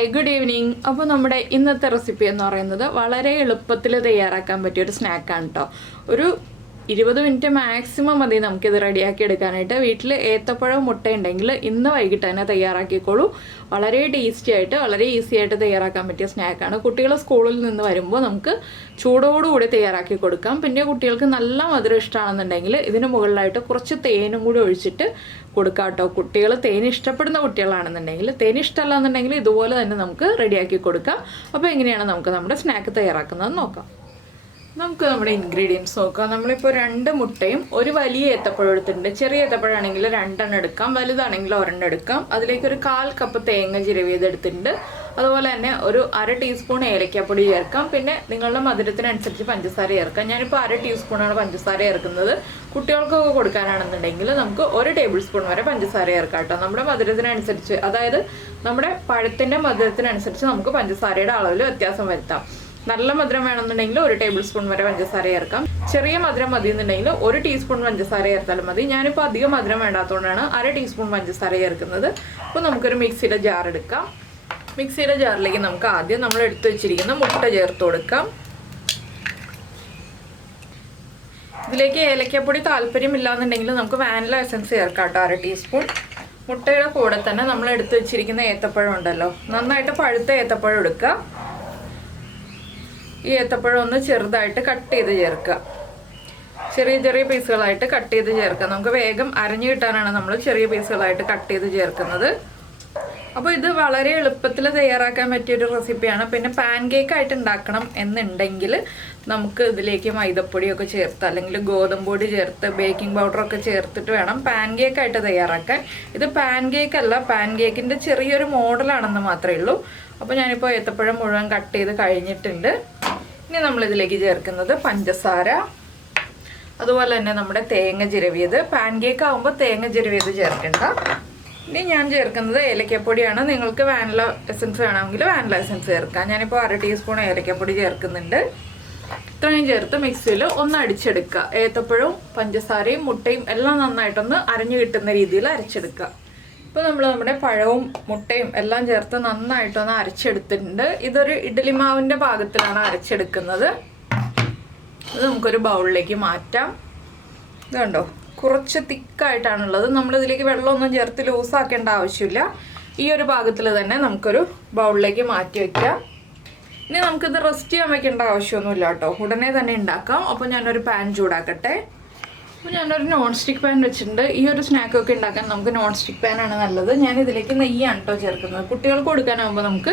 Hi good evening. അപ്പോൾ നമ്മുടെ ഇന്നത്തെ റെസിപ്പി എന്ന് പറയുന്നത് വളരെ എളുപ്പത്തിൽ തയ്യാറാക്കാൻ പറ്റിയ ഒരു സ്നാക്കാണ് കേട്ടോ. ഒരു 20 മിനിറ്റ് മാക്സിമം മതി നമുക്കിത് റെഡിയാക്കി എടുക്കാനായിട്ട്. വീട്ടിൽ ഏത്തപ്പഴം മുട്ട ഉണ്ടെങ്കിൽ ഇന്ന് വൈകിട്ട് തന്നെ തയ്യാറാക്കിക്കോളൂ. വളരെ ടേസ്റ്റി ആയിട്ട് വളരെ ഈസി ആയിട്ട് തയ്യാറാക്കാൻ പറ്റിയ സ്നാക്കാണ്. കുട്ടികൾ സ്കൂളിൽ നിന്ന് വരുമ്പോൾ നമുക്ക് ചൂടോടുകൂടി തയ്യാറാക്കി കൊടുക്കാം. പിന്നെ കുട്ടികൾക്ക് നല്ല മധുരം ഇഷ്ടമാണെന്നുണ്ടെങ്കിൽ ഇതിന് മുകളിലായിട്ട് കുറച്ച് തേനും കൂടി ഒഴിച്ചിട്ട് കൊടുക്കാം കേട്ടോ. കുട്ടികൾ തേൻ ഇഷ്ടപ്പെടുന്ന കുട്ടികളാണെന്നുണ്ടെങ്കിൽ, തേൻ ഇഷ്ടമല്ല എന്നുണ്ടെങ്കിൽ ഇതുപോലെ തന്നെ നമുക്ക് റെഡിയാക്കി കൊടുക്കാം. അപ്പോൾ എങ്ങനെയാണ് നമുക്ക് നമ്മുടെ സ്നാക്ക് തയ്യാറാക്കുന്നത് നോക്കാം. നമുക്ക് നമ്മുടെ ഇൻഗ്രീഡിയൻസ് നോക്കാം. നമ്മളിപ്പോൾ 2 മുട്ടയും ഒരു വലിയ ഏത്തപ്പഴം എടുത്തിട്ടുണ്ട്. ചെറിയ ഏത്തപ്പഴം ആണെങ്കിൽ 2 എണ്ണം എടുക്കാം, വലുതാണെങ്കിൽ 1 എണ്ണം എടുക്കാം. അതിലേക്ക് ഒരു 1/4 കപ്പ് തേങ്ങ ചിരവിയത് എടുത്തിട്ടുണ്ട്. അതുപോലെ തന്നെ ഒരു 1/2 ടീസ്പൂൺ ഏലക്കാപ്പൊടി ചേർക്കാം. പിന്നെ നിങ്ങളുടെ മധുരത്തിനനുസരിച്ച് പഞ്ചസാര ചേർക്കാം. ഞാനിപ്പോൾ 1/2 ടീസ്പൂണാണ് പഞ്ചസാര ചേർക്കുന്നത്. കുട്ടികൾക്കൊക്കെ കൊടുക്കാനാണെന്നുണ്ടെങ്കിൽ നമുക്ക് 1 ടേബിൾ സ്പൂൺ വരെ പഞ്ചസാര ചേർക്കാം കേട്ടോ. നമ്മുടെ മധുരത്തിനനുസരിച്ച്, അതായത് നമ്മുടെ പഴത്തിൻ്റെ മധുരത്തിനനുസരിച്ച് നമുക്ക് പഞ്ചസാരയുടെ അളവിൽ വ്യത്യാസം വരുത്താം. നല്ല മധുരം വേണമെന്നുണ്ടെങ്കിൽ 1 ടേബിൾ സ്പൂൺ വരെ പഞ്ചസാര ചേർക്കാം. ചെറിയ മധുരം മതി എന്നുണ്ടെങ്കിൽ 1 ടീസ്പൂൺ പഞ്ചസാര ചേർത്താലും മതി. ഞാനിപ്പോൾ അധികം മധുരം വേണ്ടാത്തതുകൊണ്ടാണ് 1/2 ടീസ്പൂൺ പഞ്ചസാര ചേർക്കുന്നത്. അപ്പോൾ നമുക്കൊരു മിക്സിയുടെ ജാർ എടുക്കാം. മിക്സിയുടെ ജാറിലേക്ക് നമുക്ക് ആദ്യം നമ്മൾ എടുത്തു വെച്ചിരിക്കുന്ന മുട്ട ചേർത്ത് കൊടുക്കാം. ഇതിലേക്ക് ഏലക്കാപ്പൊടി താല്പര്യമില്ല എന്നുണ്ടെങ്കിൽ നമുക്ക് വാനില എസൻസ് ചേർക്കാം കേട്ടോ, 1/2 ടീസ്പൂൺ. മുട്ടയുടെ കൂടെ തന്നെ നമ്മൾ എടുത്തു വെച്ചിരിക്കുന്ന ഏത്തപ്പഴം ഉണ്ടല്ലോ, നന്നായിട്ട് പഴുത്ത ഏത്തപ്പഴം എടുക്കുക. ഈ ഏത്തപ്പഴം ഒന്ന് ചെറുതായിട്ട് കട്ട് ചെയ്ത് ചേർക്കുക. ചെറിയ ചെറിയ പീസുകളായിട്ട് കട്ട് ചെയ്ത് ചേർക്കുക. നമുക്ക് വേഗം അരഞ്ഞു കിട്ടാനാണ് നമ്മൾ ചെറിയ പീസുകളായിട്ട് കട്ട് ചെയ്ത് ചേർക്കുന്നത്. അപ്പോൾ ഇത് വളരെ എളുപ്പത്തിൽ തയ്യാറാക്കാൻ പറ്റിയൊരു റെസിപ്പിയാണ്. പിന്നെ പാൻ കേക്ക് ആയിട്ട് ഉണ്ടാക്കണം എന്നുണ്ടെങ്കിൽ നമുക്ക് ഇതിലേക്ക് മൈദപ്പൊടിയൊക്കെ ചേർത്ത് അല്ലെങ്കിൽ ഗോതമ്പ് പൊടി ചേർത്ത് ബേക്കിംഗ് പൗഡറൊക്കെ ചേർത്തിട്ട് വേണം പാൻ കേക്ക് ആയിട്ട് തയ്യാറാക്കാൻ. ഇത് പാൻ കേക്ക് അല്ല, പാൻ കേക്കിൻ്റെ ചെറിയൊരു മോഡലാണെന്ന് മാത്രമേ ഉള്ളൂ. അപ്പോൾ ഞാനിപ്പോൾ ഏത്തപ്പഴം മുഴുവൻ കട്ട് ചെയ്ത് കഴിഞ്ഞിട്ടുണ്ട്. ഇനി നമ്മളിതിലേക്ക് ചേർക്കുന്നത് പഞ്ചസാര, അതുപോലെ തന്നെ നമ്മുടെ തേങ്ങ ചിരവിയത്. പാൻ കേക്ക് ആകുമ്പോൾ തേങ്ങ ചിരവിയത് ചേർക്കണ്ട. ഇനി ഞാൻ ചേർക്കുന്നത് ഏലക്കപ്പൊടിയാണ്. നിങ്ങൾക്ക് വാനില എസൻസ് വേണമെങ്കിൽ വാനില എസൻസ് ചേർക്കാം. ഞാനിപ്പോൾ 1/2 ടീസ്പൂൺ ഏലക്കപ്പൊടി ചേർക്കുന്നുണ്ട്. ഇത്രയും ചേർത്ത് മിക്സിയിൽ ഒന്ന് അടിച്ചെടുക്കുക. ഏത്തപ്പഴവും പഞ്ചസാരയും മുട്ടയും എല്ലാം നന്നായിട്ടൊന്ന് അരഞ്ഞു കിട്ടുന്ന രീതിയിൽ അരച്ചെടുക്കുക. ഇപ്പോൾ നമ്മൾ നമ്മുടെ പഴവും മുട്ടയും എല്ലാം ചേർത്ത് നന്നായിട്ടൊന്ന് അരച്ചെടുത്തിട്ടുണ്ട്. ഇതൊരു ഇഡ്ഡലി മാവിൻ്റെ പാകത്തിലാണ് അരച്ചെടുക്കുന്നത്. ഇത് നമുക്കൊരു ബൗളിലേക്ക് മാറ്റാം. ഇതുണ്ടോ, കുറച്ച് തിക്കായിട്ടാണുള്ളത്. നമ്മളിതിലേക്ക് വെള്ളമൊന്നും ചേർത്ത് ലൂസാക്കേണ്ട ആവശ്യമില്ല. ഈ ഒരു പാകത്തിൽ തന്നെ നമുക്കൊരു ബൗളിലേക്ക് മാറ്റി വയ്ക്കാം. ഇനി നമുക്കിത് റെസ്റ്റ് ചെയ്യാൻ വയ്ക്കേണ്ട ആവശ്യമൊന്നുമില്ല കേട്ടോ, ഉടനെ തന്നെ ഉണ്ടാക്കാം. അപ്പോൾ ഞാനൊരു പാൻ ചൂടാക്കട്ടെ. അപ്പോൾ ഞാനൊരു നോൺ സ്റ്റിക്ക് പാൻ വെച്ചിട്ടുണ്ട്. ഈ ഒരു സ്നാക്കൊക്കെ ഉണ്ടാക്കാൻ നമുക്ക് നോൺ സ്റ്റിക്ക് പാനാണ് നല്ലത്. ഞാനിതിലേക്ക് നെയ്യാണ് കേട്ടോ ചേർക്കുന്നത്. കുട്ടികൾക്ക് കൊടുക്കാനാകുമ്പോൾ നമുക്ക്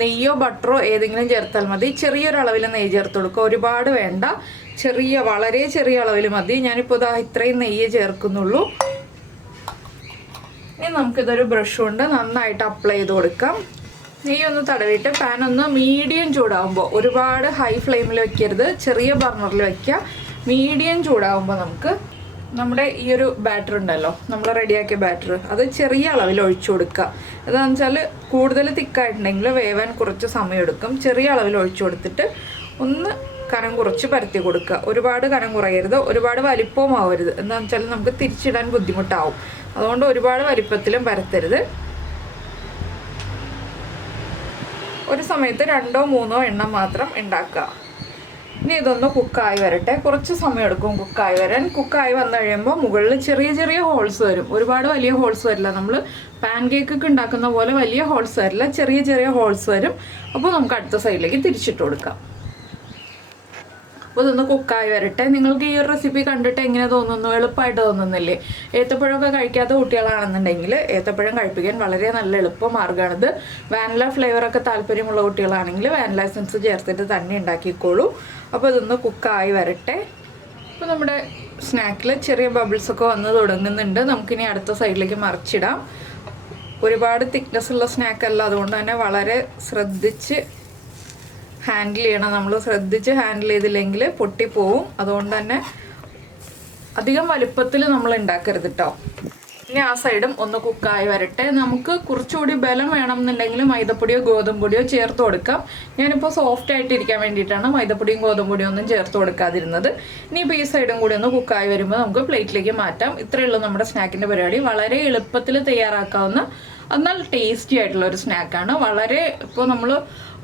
നെയ്യോ ബട്ടറോ ഏതെങ്കിലും ചേർത്താൽ മതി. ചെറിയൊരളവിൽ നെയ്യ് ചേർത്ത് കൊടുക്കുക, ഒരുപാട് വേണ്ട. വളരെ ചെറിയ അളവിൽ മതി. ഞാനിപ്പോൾ ഇത്രയും നെയ്യ് ചേർക്കുന്നുള്ളൂ. ഇനി നമുക്കിതൊരു ബ്രഷ് കൊണ്ട് നന്നായിട്ട് അപ്ലൈ ചെയ്ത് കൊടുക്കാം. നെയ്യൊന്ന് തടവിയിട്ട് പാൻ ഒന്ന് മീഡിയം ചൂടാകുമ്പോൾ, ഒരുപാട് ഹൈ ഫ്ലെയിമിൽ വെക്കരുത്, ചെറിയ ബർണറിൽ വയ്ക്കുക. മീഡിയം ചൂടാകുമ്പോൾ നമുക്ക് നമ്മുടെ ഈ ഒരു ബാറ്റർ ഉണ്ടല്ലോ, നമ്മൾ റെഡിയാക്കിയ ബാറ്റർ, അത് ചെറിയ അളവിൽ ഒഴിച്ചു കൊടുക്കുക. അതെന്ന് വെച്ചാൽ കൂടുതൽ തിക്കായിട്ടുണ്ടെങ്കിൽ വേവാൻ കുറച്ച് സമയം എടുക്കും. ചെറിയ അളവിൽ ഒഴിച്ചു കൊടുത്തിട്ട് ഒന്ന് കനം കുറച്ച് പരത്തി കൊടുക്കുക. ഒരുപാട് കനം കുറയരുത്, ഒരുപാട് വലിപ്പവും ആവരുത്. എന്താണെന്ന് വെച്ചാൽ നമുക്ക് തിരിച്ചിടാൻ ബുദ്ധിമുട്ടാവും. അതുകൊണ്ട് ഒരുപാട് വലിപ്പത്തിലും പരത്തരുത്. ഒരു സമയത്ത് 2 or 3 എണ്ണം മാത്രം ഉണ്ടാക്കുക. ഇനി ഇതൊന്ന് കുക്കായി വരട്ടെ. കുറച്ച് സമയം എടുക്കും കുക്കായി വരാൻ. കുക്കായി വന്നു കഴിയുമ്പോൾ മുകളിൽ ചെറിയ ചെറിയ ഹോൾസ് വരും. ഒരുപാട് വലിയ ഹോൾസ് വരില്ല. നമ്മൾ പാൻ കേക്കൊക്കെ ഉണ്ടാക്കുന്ന പോലെ വലിയ ഹോൾസ് വരില്ല, ചെറിയ ചെറിയ ഹോൾസ് വരും. അപ്പോൾ നമുക്ക് അടുത്ത സൈഡിലേക്ക് തിരിച്ചിട്ട് കൊടുക്കാം. അപ്പോൾ ഇതൊന്ന് കുക്കായി വരട്ടെ. നിങ്ങൾക്ക് ഈ ഒരു റെസിപ്പി കണ്ടിട്ട് എങ്ങനെ തോന്നുന്നു? എളുപ്പമായിട്ട് തോന്നുന്നില്ലേ? ഏത്തപ്പഴമൊക്കെ കഴിക്കാത്ത കുട്ടികളാണെന്നുണ്ടെങ്കിൽ ഏത്തപ്പഴം കഴിപ്പിക്കാൻ വളരെ നല്ല എളുപ്പ മാർഗ്ഗമാണിത്. വാനില ഫ്ലേവറൊക്കെ താല്പര്യമുള്ള കുട്ടികളാണെങ്കിൽ വാനില എസൻസ് ചേർത്തിട്ട് തന്നെ ഉണ്ടാക്കിക്കോളൂ. അപ്പോൾ ഇതൊന്ന് കുക്കായി വരട്ടെ. അപ്പോൾ നമ്മുടെ സ്നാക്കിൽ ചെറിയ ബബിൾസൊക്കെ വന്ന് തുടങ്ങുന്നുണ്ട്. നമുക്കിനി അടുത്ത സൈഡിലേക്ക് മറിച്ചിടാം. ഒരുപാട് തിക്നെസ് ഉള്ള സ്നാക്കല്ല, അതുകൊണ്ട് തന്നെ വളരെ ശ്രദ്ധിച്ച് ഹാൻഡിൽ ചെയ്യണം. നമ്മൾ ശ്രദ്ധിച്ച് ഹാൻഡിൽ ചെയ്തില്ലെങ്കിൽ പൊട്ടിപ്പോവും. അതുകൊണ്ട് തന്നെ അധികം വലുപ്പത്തിൽ നമ്മൾ ഉണ്ടാക്കരുത് കേട്ടോ. ഇനി ആ സൈഡും ഒന്ന് കുക്കായി വരട്ടെ. നമുക്ക് കുറച്ചുകൂടി ബലം വേണമെന്നുണ്ടെങ്കിൽ മൈദപ്പൊടിയോ ഗോതമ്പ് പൊടിയോ ചേർത്ത് കൊടുക്കാം. ഞാനിപ്പോൾ സോഫ്റ്റ് ആയിട്ട് ഇരിക്കാൻ വേണ്ടിയിട്ടാണ് മൈദപ്പൊടിയും ഗോതമ്പ് പൊടിയും ഒന്നും ചേർത്ത് കൊടുക്കാതിരുന്നത്. ഇനിയിപ്പോൾ ഈ സൈഡും കൂടി ഒന്ന് കുക്കായി വരുമ്പോൾ നമുക്ക് പ്ലേറ്റിലേക്ക് മാറ്റാം. ഇത്രയേ ഉള്ളൂ നമ്മുടെ സ്നാക്കിൻ്റെ പരിപാടി. വളരെ എളുപ്പത്തിൽ തയ്യാറാക്കാവുന്ന എന്നാൽ ടേസ്റ്റി ആയിട്ടുള്ള ഒരു സ്നാക്കാണ്. വളരെ ഇപ്പോൾ നമ്മൾ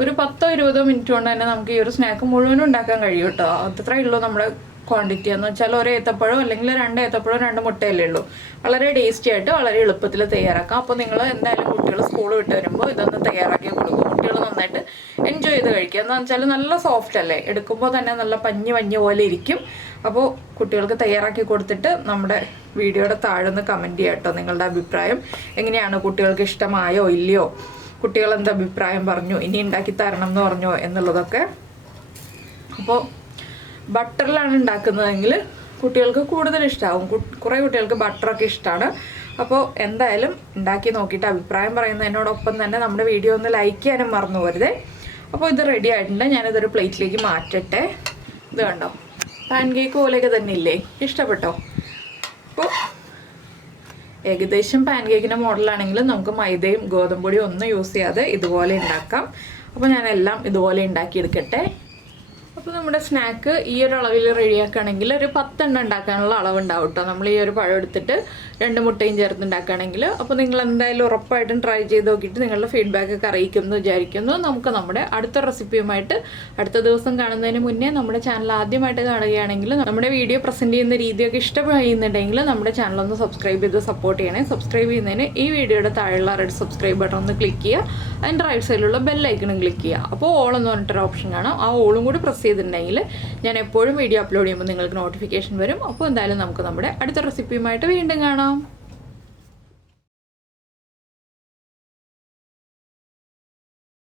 ഒരു 10-20 മിനിറ്റ് കൊണ്ട് തന്നെ നമുക്ക് ഈ ഒരു സ്നാക്ക് മുഴുവനും ഉണ്ടാക്കാൻ കഴിയും കേട്ടോ. അത്രയേ ഉള്ളൂ നമ്മുടെ ക്വാണ്ടിറ്റി എന്ന് വെച്ചാൽ ഒരു ഏത്തപ്പഴം അല്ലെങ്കിൽ 2 ഏത്തപ്പഴം 2 മുട്ടയല്ലേ ഉള്ളൂ. വളരെ ടേസ്റ്റി ആയിട്ട് വളരെ എളുപ്പത്തിൽ തയ്യാറാക്കാം. അപ്പോൾ നിങ്ങൾ എന്തായാലും കുട്ടികൾ സ്കൂൾ വിട്ട് വരുമ്പോൾ ഇതൊന്ന് തയ്യാറാക്കി കൊടുക്കും. കുട്ടികൾ നന്നായിട്ട് എൻജോയ് ചെയ്ത് കഴിക്കുക. എന്ന് വെച്ചാൽ നല്ല സോഫ്റ്റ് അല്ലേ, എടുക്കുമ്പോൾ തന്നെ നല്ല പഞ്ഞ് പോലെ ഇരിക്കും. അപ്പോൾ കുട്ടികൾക്ക് തയ്യാറാക്കി കൊടുത്തിട്ട് നമ്മുടെ വീഡിയോയുടെ താഴെ ഒന്ന് കമൻറ്റ് ചെയ്യാം കേട്ടോ. നിങ്ങളുടെ അഭിപ്രായം എങ്ങനെയാണ്, കുട്ടികൾക്ക് ഇഷ്ടമായോ ഇല്ലയോ, കുട്ടികൾ എന്ത് അഭിപ്രായം പറഞ്ഞു, ഇനി ഉണ്ടാക്കി തരണം എന്ന് പറഞ്ഞോ എന്നുള്ളതൊക്കെ. അപ്പോൾ ബട്ടറിലാണ് ഉണ്ടാക്കുന്നതെങ്കിൽ കുട്ടികൾക്ക് കൂടുതൽ ഇഷ്ടമാവും. കുറേ കുട്ടികൾക്ക് ബട്ടറൊക്കെ ഇഷ്ടമാണ്. അപ്പോൾ എന്തായാലും ഉണ്ടാക്കി നോക്കിയിട്ട് അഭിപ്രായം പറയുന്നതിനോടൊപ്പം തന്നെ നമ്മുടെ വീഡിയോ ഒന്ന് ലൈക്ക് ചെയ്യാനും മറന്നു പോരുതേ. അപ്പോൾ ഇത് റെഡി ആയിട്ടുണ്ട്. ഞാനിതൊരു പ്ലേറ്റിലേക്ക് മാറ്റട്ടെ. ഇത് കണ്ടോ, പാൻ കേക്ക് പോലെയൊക്കെ തന്നെ ഇല്ലേ, ഇഷ്ടപ്പെട്ടോ? അപ്പോൾ ഏകദേശം പാൻ കേക്കിൻ്റെ മോഡലാണെങ്കിലും നമുക്ക് മൈദയും ഗോതമ്പ് പൊടിയും ഒന്നും യൂസ് ചെയ്യാതെ ഇതുപോലെ ഉണ്ടാക്കാം. അപ്പോൾ ഞാനെല്ലാം ഇതുപോലെ ഉണ്ടാക്കിയെടുക്കട്ടെ. അപ്പോൾ നമ്മുടെ സ്നാക്ക് ഈ ഒരു അളവിൽ റെഡിയാക്കുകയാണെങ്കിൽ ഒരു 10 എണ്ണം ഉണ്ടാക്കാനുള്ള അളവുണ്ടാവും കേട്ടോ. നമ്മൾ ഈ ഒരു പഴം എടുത്തിട്ട് 2 മുട്ടയും ചേർത്ത് ഉണ്ടാക്കുകയാണെങ്കിൽ. അപ്പോൾ നിങ്ങൾ എന്തായാലും ഉറപ്പായിട്ടും ട്രൈ ചെയ്ത് നോക്കിയിട്ട് നിങ്ങളുടെ ഫീഡ്ബാക്കൊക്കെ അറിയിക്കുമെന്ന് വിചാരിക്കുന്നു. നമുക്ക് നമ്മുടെ അടുത്ത റെസിപ്പിയുമായിട്ട് അടുത്ത ദിവസം കാണുന്നതിന് മുന്നേ നമ്മുടെ ചാനൽ ആദ്യമായിട്ട് കാണുകയാണെങ്കിൽ നമ്മുടെ വീഡിയോ പ്രസൻറ്റ് ചെയ്യുന്ന രീതിയൊക്കെ ഇഷ്ടപ്പെടുന്നുണ്ടെങ്കിൽ നമ്മുടെ ചാനലൊന്ന് സബ്സ്ക്രൈബ് ചെയ്ത് സപ്പോർട്ട് ചെയ്യണേ. സബ്സ്ക്രൈബ് ചെയ്യുന്നതിന് ഈ വീഡിയോയുടെ താഴെയുള്ള റെഡ് സബ്സ്ക്രൈബ് ബട്ടൺ ഒന്ന് ക്ലിക്ക് ചെയ്യുക. അതിൻ്റെ റൈറ്റ് സൈഡിലുള്ള ബെല്ലൈക്കണും ക്ലിക്ക് ചെയ്യുക. അപ്പോൾ ഓൾ എന്ന് പറഞ്ഞിട്ടൊരു ഓപ്ഷൻ കാണാം. ആ ഓളും കൂടി പ്രസ് ചെയ്തിട്ടുണ്ടെങ്കിൽ ഞാൻ എപ്പോഴും വീഡിയോ അപ്ലോഡ് ചെയ്യുമ്പോൾ നിങ്ങൾക്ക് നോട്ടിഫിക്കേഷൻ വരും. അപ്പോൾ എന്തായാലും നമുക്ക് നമ്മുടെ അടുത്ത റെസിപ്പിയുമായിട്ട് വീണ്ടും കാണാം.